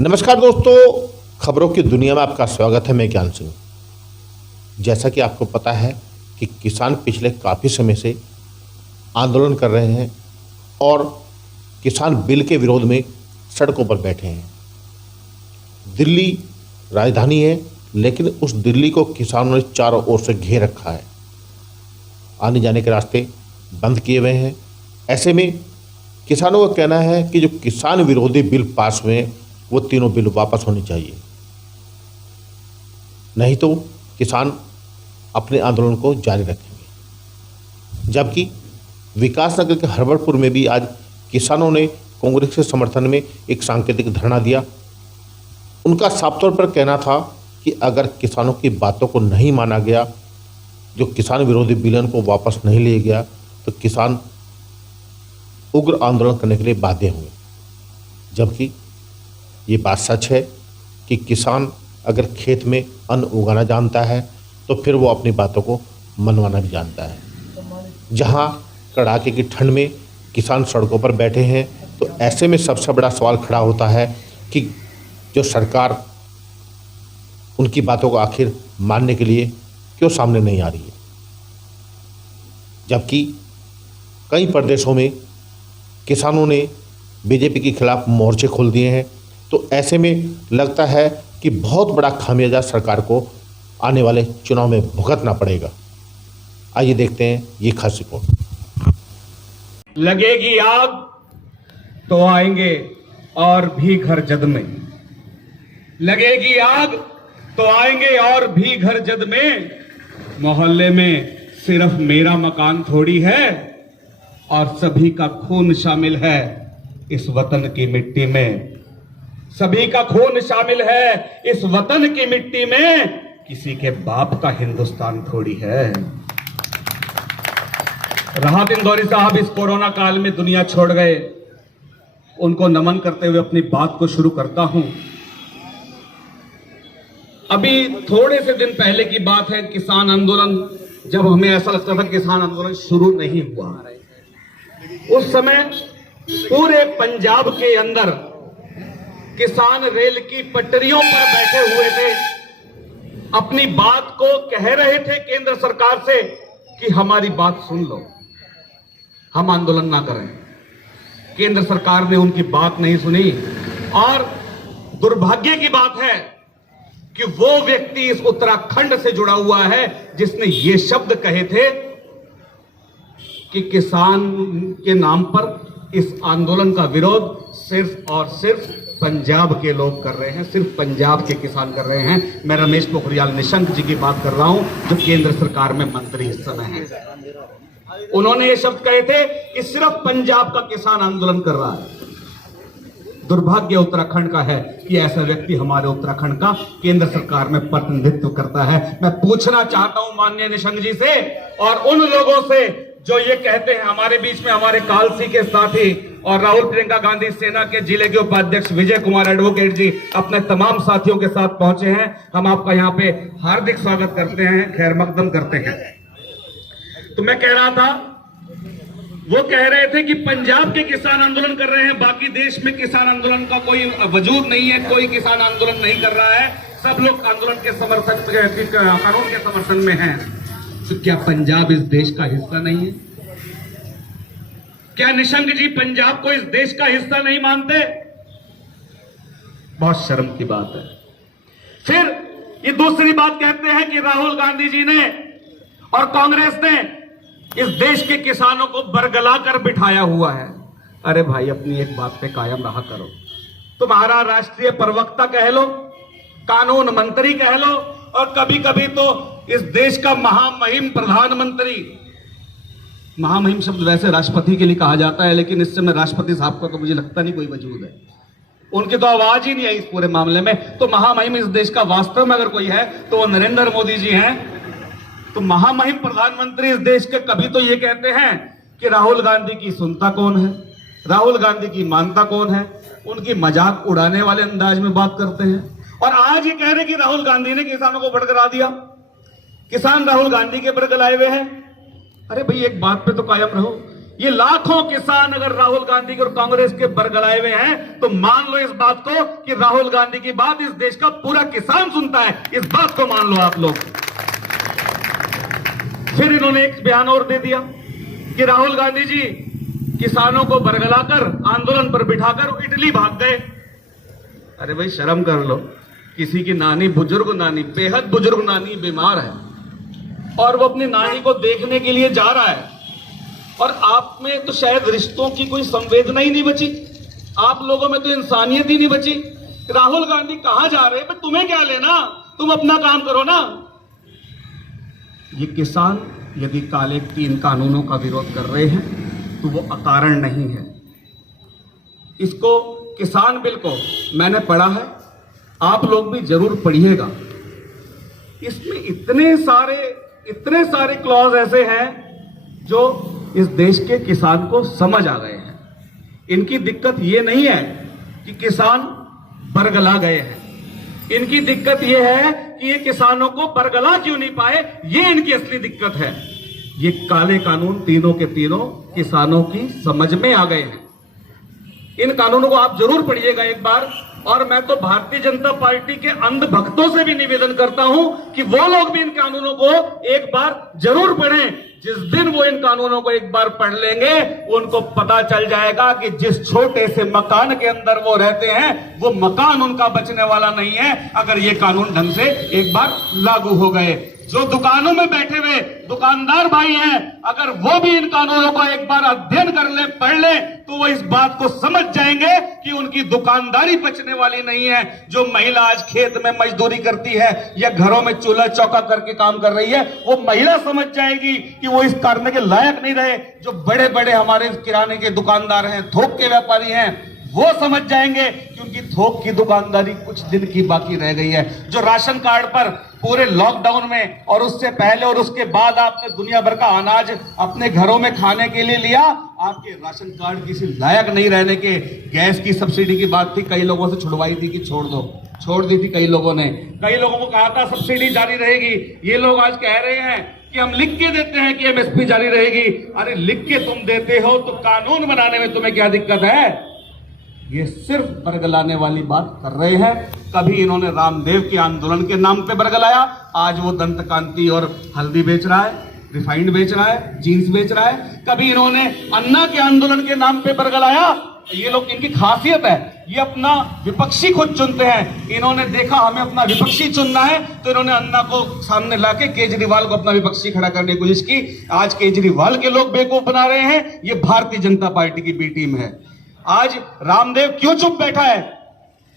नमस्कार दोस्तों, खबरों की दुनिया में आपका स्वागत है। मैं ज्ञान सिंह। जैसा कि आपको पता है कि किसान पिछले काफ़ी समय से आंदोलन कर रहे हैं और किसान बिल के विरोध में सड़कों पर बैठे हैं। दिल्ली राजधानी है, लेकिन उस दिल्ली को किसानों ने चारों ओर से घेर रखा है। आने जाने के रास्ते बंद किए हुए हैं। ऐसे में किसानों का कहना है कि जो किसान विरोधी बिल पास हुए हैं वो तीनों बिल वापस होने चाहिए, नहीं तो किसान अपने आंदोलन को जारी रखेंगे। जबकि विकासनगर के हरबरपुर में भी आज किसानों ने कांग्रेस के समर्थन में एक सांकेतिक धरना दिया। उनका साफ तौर पर कहना था कि अगर किसानों की बातों को नहीं माना गया, जो किसान विरोधी बिलन को वापस नहीं लिया गया, तो किसान उग्र आंदोलन करने के लिए बाध्य होंगे। जबकि ये बात सच है कि किसान अगर खेत में अन्न उगाना जानता है तो फिर वो अपनी बातों को मनवाना भी जानता है। जहाँ कड़ाके की ठंड में किसान सड़कों पर बैठे हैं, तो ऐसे में सबसे बड़ा सवाल खड़ा होता है कि जो सरकार उनकी बातों को आखिर मानने के लिए क्यों सामने नहीं आ रही है। जबकि कई प्रदेशों में किसानों ने बीजेपी के खिलाफ मोर्चे खोल दिए हैं, तो ऐसे में लगता है कि बहुत बड़ा खामियाजा सरकार को आने वाले चुनाव में भुगतना पड़ेगा। आइए देखते हैं ये खास रिपोर्ट। लगेगी आग तो आएंगे और भी घर जद में, लगेगी आग तो आएंगे और भी घर जद में। मोहल्ले में सिर्फ मेरा मकान थोड़ी है और सभी का खून शामिल है इस वतन की मिट्टी में। सभी का खून शामिल है इस वतन की मिट्टी में। किसी के बाप का हिंदुस्तान थोड़ी है। राहत इंदौरी साहब इस कोरोना काल में दुनिया छोड़ गए, उनको नमन करते हुए अपनी बात को शुरू करता हूं। अभी थोड़े से दिन पहले की बात है, किसान आंदोलन जब हमें ऐसा लगता था किसान आंदोलन शुरू नहीं हुआ, उस समय पूरे पंजाब के अंदर किसान रेल की पटरियों पर बैठे हुए थे, अपनी बात को कह रहे थे केंद्र सरकार से कि हमारी बात सुन लो, हम आंदोलन ना करें। केंद्र सरकार ने उनकी बात नहीं सुनी और दुर्भाग्य की बात है कि वो व्यक्ति इस उत्तराखंड से जुड़ा हुआ है जिसने ये शब्द कहे थे कि किसान के नाम पर इस आंदोलन का विरोध सिर्फ और सिर्फ पंजाब के लोग कर रहे हैं, सिर्फ पंजाब के किसान कर रहे हैं। मैं रमेश पोखरियाल निशंक जी की बात कर रहा हूं, जो केंद्र सरकार में मंत्री इस समय हैं। उन्होंने ये शब्द कहे थे कि सिर्फ पंजाब का किसान आंदोलन कर रहा है। दुर्भाग्य उत्तराखंड का है कि ऐसा व्यक्ति हमारे उत्तराखंड का केंद्र सरकार में प्रतिनिधित्व करता है। मैं पूछना चाहता हूं माननीय निशंक जी से और उन लोगों से जो ये कहते हैं। हमारे बीच में हमारे कालसी के साथी और राहुल प्रियंका गांधी सेना के जिले के उपाध्यक्ष विजय कुमार एडवोकेट जी अपने तमाम साथियों के साथ पहुंचे हैं। हम आपका यहाँ पे हार्दिक स्वागत करते हैं, खैर मकदम करते हैं। तो मैं कह रहा था, वो कह रहे थे कि पंजाब के किसान आंदोलन कर रहे हैं, बाकी देश में किसान आंदोलन का कोई वजूद नहीं है, कोई किसान आंदोलन नहीं कर रहा है, सब लोग आंदोलन के समर्थन कानून के समर्थन में हैं। तो क्या पंजाब इस देश का हिस्सा नहीं है? क्या निशंक जी पंजाब को इस देश का हिस्सा नहीं मानते? बहुत शर्म की बात है। फिर ये दूसरी बात कहते हैं कि राहुल गांधी जी ने और कांग्रेस ने इस देश के किसानों को बरगला कर बिठाया हुआ है। अरे भाई, अपनी एक बात पे कायम रहा करो। तुम्हारा राष्ट्रीय प्रवक्ता कह लो, कानून मंत्री कह लो, और कभी कभी तो इस देश का महामहिम प्रधानमंत्री, महामहिम शब्द वैसे राष्ट्रपति के लिए कहा जाता है, लेकिन इस समय राष्ट्रपति साहब का तो मुझे लगता नहीं कोई वजूद है, उनकी तो आवाज ही नहीं आई इस पूरे मामले में। तो महामहिम इस देश का वास्तव में अगर कोई है तो वो नरेंद्र मोदी जी हैं। तो महामहिम प्रधानमंत्री इस देश के कभी तो ये कहते हैं कि राहुल गांधी की सुनता कौन है, राहुल गांधी की मानता कौन है, उनकी मजाक उड़ाने वाले अंदाज में बात करते हैं। और आज ये कह रहे कि राहुल गांधी ने किसानों को भड़का दिया, किसान राहुल गांधी के बरगलाए हुए हैं। अरे भाई, एक बात पे तो कायम रहो, ये लाखों किसान अगर राहुल गांधी और कांग्रेस के बरगलाए हुए हैं तो मान लो इस बात को कि राहुल गांधी की बात इस देश का पूरा किसान सुनता है। इस बात को मान लो आप लोग। फिर इन्होंने एक बयान और दे दिया कि राहुल गांधी जी किसानों को बरगलाकर आंदोलन पर बिठाकर इटली भाग गए। अरे भाई शर्म कर लो, किसी की नानी, बुजुर्ग नानी, बेहद बुजुर्ग नानी बीमार है और वो अपनी नानी को देखने के लिए जा रहा है, और आप में तो शायद रिश्तों की कोई संवेदना ही नहीं बची, आप लोगों में तो इंसानियत ही नहीं बची। राहुल गांधी कहां जा रहे हैं? तुम्हें क्या लेना, तुम अपना काम करो ना। ये किसान यदि काले 3 कानूनों का विरोध कर रहे हैं तो वो अकारण नहीं है। इसको किसान बिल को मैंने पढ़ा है, आप लोग भी जरूर पढ़िएगा। इसमें इतने सारे क्लॉज ऐसे हैं जो इस देश के किसान को समझ आ गए हैं। इनकी दिक्कत ये नहीं है कि किसान बरगला गए हैं, इनकी दिक्कत ये है कि ये किसानों को बरगला क्यों नहीं पाए, ये इनकी असली दिक्कत है। ये काले कानून तीनों के तीनों किसानों की समझ में आ गए हैं। इन कानूनों को आप जरूर पढ़िएगा एक बार। और मैं तो भारतीय जनता पार्टी के अंध भक्तों से भी निवेदन करता हूं कि वो लोग भी इन कानूनों को एक बार जरूर पढ़ें। जिस दिन वो इन कानूनों को एक बार पढ़ लेंगे उनको पता चल जाएगा कि जिस छोटे से मकान के अंदर वो रहते हैं वो मकान उनका बचने वाला नहीं है अगर ये कानून ढंग से एक बार लागू हो गए। जो दुकानों में बैठे हुए दुकानदार भाई हैं, अगर वो भी इन कानूनों को एक बार अध्ययन कर ले, पढ़ ले, तो वो इस बात को समझ जाएंगे कि उनकी दुकानदारी बचने वाली नहीं है। जो महिला आज खेत में मजदूरी करती है या घरों में चूल्हा चौका करके काम कर रही है, वो महिला समझ जाएगी कि वो इस करने के लायक नहीं रहे। जो बड़े बड़े हमारे किराने के दुकानदार हैं, थोक के व्यापारी हैं, वो समझ जाएंगे कि उनकी थोक की दुकानदारी कुछ दिन की बाकी रह गई है। जो राशन कार्ड पर पूरे लॉकडाउन में और उससे पहले और उसके बाद आपने दुनिया भर का अनाज अपने घरों में खाने के लिए लिया, आपके राशन कार्ड किसी लायक नहीं रहने के। गैस की सब्सिडी की बात थी, कई लोगों से छुड़वाई थी कि छोड़ दो, छोड़ दी थी कई लोगों ने। कई लोगों को कहा था सब्सिडी जारी रहेगी, ये लोग आज कह रहे हैं कि हम लिख के देते हैं कि एमएसपी जारी रहेगी। अरे लिख के तुम देते हो तो कानून बनाने में तुम्हें क्या दिक्कत है? ये सिर्फ बरगलाने वाली बात कर रहे हैं। कभी इन्होंने रामदेव के आंदोलन के नाम पे बरगलाया, आज वो दंत कांति और हल्दी बेच रहा है, रिफाइंड बेच रहा है, जीन्स बेच रहा है। कभी इन्होंने अन्ना के आंदोलन के नाम पे बरगलाया। ये लोग, इनकी खासियत है, ये अपना विपक्षी खुद चुनते हैं। इन्होंने देखा हमें अपना विपक्षी चुनना है तो इन्होंने अन्ना को सामने लाके केजरीवाल को अपना विपक्षी खड़ा करने की कोशिश की। आज केजरीवाल के लोग बेवकूफ बना रहे हैं। ये भारतीय जनता पार्टी की बी टीम है। आज रामदेव क्यों चुप बैठा है?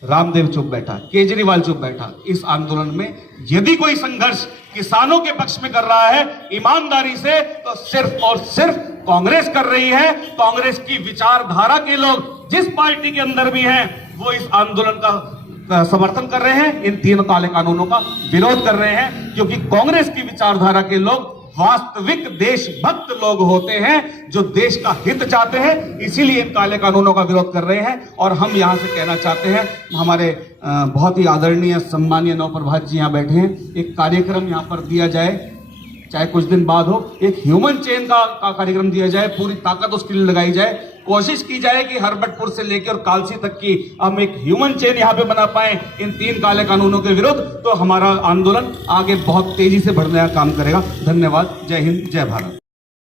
रामदेव चुप बैठा, केजरीवाल चुप बैठा। इस आंदोलन में यदि कोई संघर्ष किसानों के पक्ष में कर रहा है ईमानदारी से, तो सिर्फ और सिर्फ कांग्रेस कर रही है। कांग्रेस की विचारधारा के लोग जिस पार्टी के अंदर भी हैं, वो इस आंदोलन का समर्थन कर रहे हैं, इन 3 काले कानूनों का विरोध कर रहे हैं। क्योंकि कांग्रेस की विचारधारा के लोग वास्तविक देशभक्त लोग होते हैं जो देश का हित चाहते हैं, इसीलिए इन काले कानूनों का विरोध कर रहे हैं। और हम यहां से कहना चाहते हैं, हमारे बहुत ही आदरणीय सम्मानीय नवप्रभात जी यहां बैठे हैं, एक कार्यक्रम यहां पर दिया जाए, चाहे कुछ दिन बाद हो, एक ह्यूमन चेन का कार्यक्रम दिया जाए, पूरी ताकत उसके लिए लगाई जाए। कोशिश की जाए कि हरबटपुर से लेकर कालसी तक की हम एक ह्यूमन चेन यहां पे बना पाए इन 3 काले कानूनों के विरुद्ध, तो हमारा आंदोलन आगे बहुत तेजी से बढ़ने का काम करेगा। धन्यवाद। जय हिंद, जय भारत।